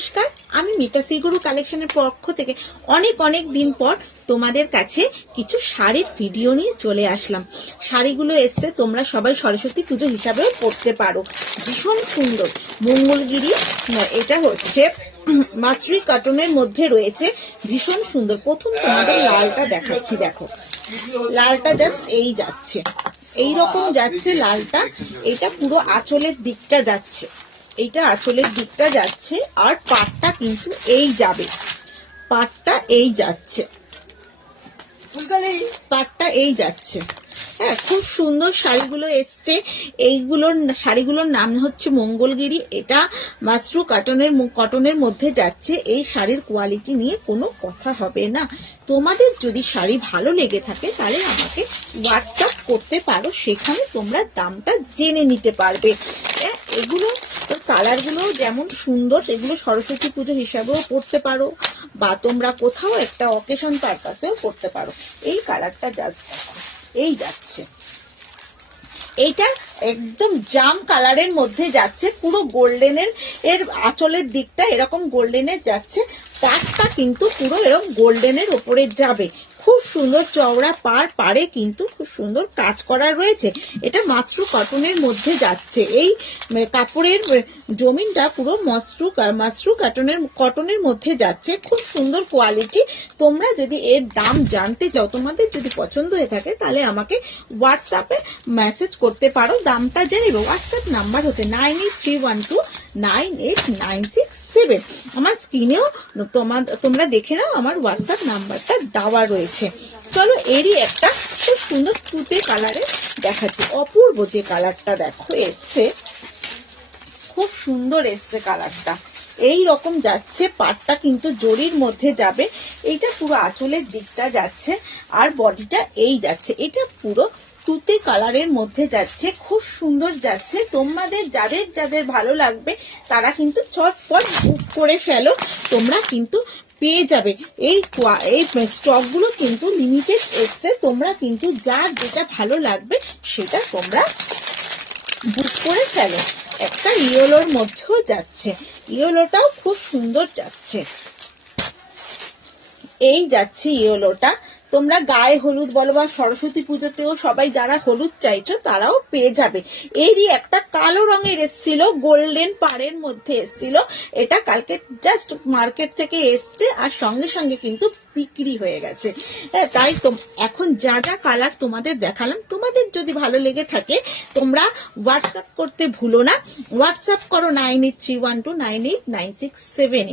নমস্কার, আমি মিতা শ্রীগুরু কালেকশনের পক্ষ থেকে অনেক দিন পর তোমাদের কাছে কিছু শাড়ির ভিডিও নিয়ে চলে আসলাম। শাড়িগুলো এসছে, তোমরা সবাই সরস্বতী পুজো হিসাবেও পরতে পারো। ভীষণ সুন্দর মঙ্গলগিরি, এটা হচ্ছে মাছরি কটনের মধ্যে রয়েছে, ভীষণ সুন্দর। প্রথম তোমাদের লালটা দেখাচ্ছি, দেখো লালটা জাস্ট এই যাচ্ছে, এই রকম যাচ্ছে লালটা। এটা পুরো আঁচলের দিকটা যাচ্ছে, এইটা আঁচলের দিকটা যাচ্ছে, আর পাটটা কিন্তু এই যাবে, পাটটা এই যাচ্ছে, পাটটা এই যাচ্ছে। হ্যাঁ, খুব সুন্দর শাড়িগুলো এসছে। এইগুলোর শাড়িগুলোর নাম হচ্ছে মঙ্গলগিরি। এটা মাশরু কটনের মধ্যে যাচ্ছে। এই শাড়ির কোয়ালিটি নিয়ে কোনো কথা হবে না। তোমাদের যদি শাড়ি ভালো লেগে থাকে তাহলে আমাকে হোয়াটসঅ্যাপ করতে পারো, সেখানে তোমরা দামটা জেনে নিতে পারবে। এগুলো কালারগুলো যেমন সুন্দর, এগুলো সরস্বতী পুজো হিসাবেও পড়তে পারো, বা তোমরা কোথাও একটা অকেশন পারপাসেও পড়তে পারো। এই কালারটা জাস্ট দেখো, এই যাচ্ছে, এইটা একদম জাম কালারের মধ্যে যাচ্ছে, পুরো গোল্ডেনের এর আঁচলের দিকটা এরকম গোল্ডেনের যাচ্ছে, পাড়টা কিন্তু পুরো এরকম গোল্ডেনের ওপরে যাবে। খুব সুন্দর চওড়া পাড়ে কিন্তু খুব সুন্দর কাজ করা রয়েছে। এটা মাশরু কটনের মধ্যে যাচ্ছে। এই কাপড়ের জমিনটা পুরো মাশরু কটনের মধ্যে যাচ্ছে। খুব সুন্দর কোয়ালিটি। তোমরা যদি এর দাম জানতে চাও, তোমাদের যদি পছন্দ হয়ে থাকে, তাহলে আমাকে হোয়াটসঅ্যাপে মেসেজ করতে পারো, দামটা জেনে নেবো। হোয়াটসঅ্যাপ নাম্বার হচ্ছে 9831298967। আমার স্ক্রিনেও তোমরা দেখে নাও, আমার হোয়াটসঅ্যাপ নাম্বারটা দেওয়া রয়েছে। চলো, এরই একটা খুব সুন্দর তুতে কালারে দেখাচ্ছি। অপূর্ব যে কালারটা দেখো এসছে, খুব সুন্দর এসছে কালারটা। এই রকম যাচ্ছে, পাটটা কিন্তু জরির মধ্যে যাবে। এইটা পুরো আঁচলের দিকটা যাচ্ছে, আর বডিটা এই যাচ্ছে। এটা পুরো তুতে কালারের মধ্যে যাচ্ছে, খুব সুন্দর যাচ্ছে। তোমাদের যাদের ভালো লাগবে তারা কিন্তু চটপট বুক করে ফেলো, তোমরা কিন্তু পেয়ে যাবে। এই স্টক গুলো কিন্তু লিমিটেড এসছে, তোমরা কিন্তু যার যেটা ভালো লাগবে সেটা তোমরা বুক করে ফেলো। একটা ইয়েলোর মধ্যেও যাচ্ছে, ইয়েলোটাও খুব সুন্দর যাচ্ছে, এই যাচ্ছে ইয়েলোটা। তোমরা গায়ে হলুদ বলো বা সরস্বতী পুজোতেও সবাই যারা হলুদ চাইছো তারাও পেয়ে যাবে। এরই একটা কালো রঙের এসছিল, গোল্ডেন পাড়ের মধ্যে এসছিল। এটা কালকে জাস্ট মার্কেট থেকে এসছে, আর সঙ্গে সঙ্গে কিন্তু বিক্রি হয়ে গেছে। তাই এখন যা কালার তোমাদের দেখালাম, তোমাদের যদি ভালো লেগে থাকে তোমরা হোয়াটসঅ্যাপ করতে ভুলো না। হোয়াটসঅ্যাপ করো 9831298967।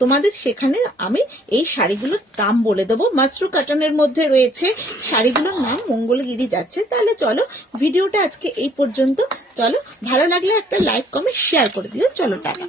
তোমাদের সেখানে আমি এই শাড়িগুলোর দাম বলে দেবো। মাশরু কটনের মধ্যে রয়েছে, শাড়িগুলোর নাম মঙ্গলগিরি যাচ্ছে। তাহলে চলো, ভিডিওটা আজকে এই পর্যন্ত। চলো, ভালো লাগলে একটা লাইক কমেন্ট শেয়ার করে দিও। চলো, টাটা।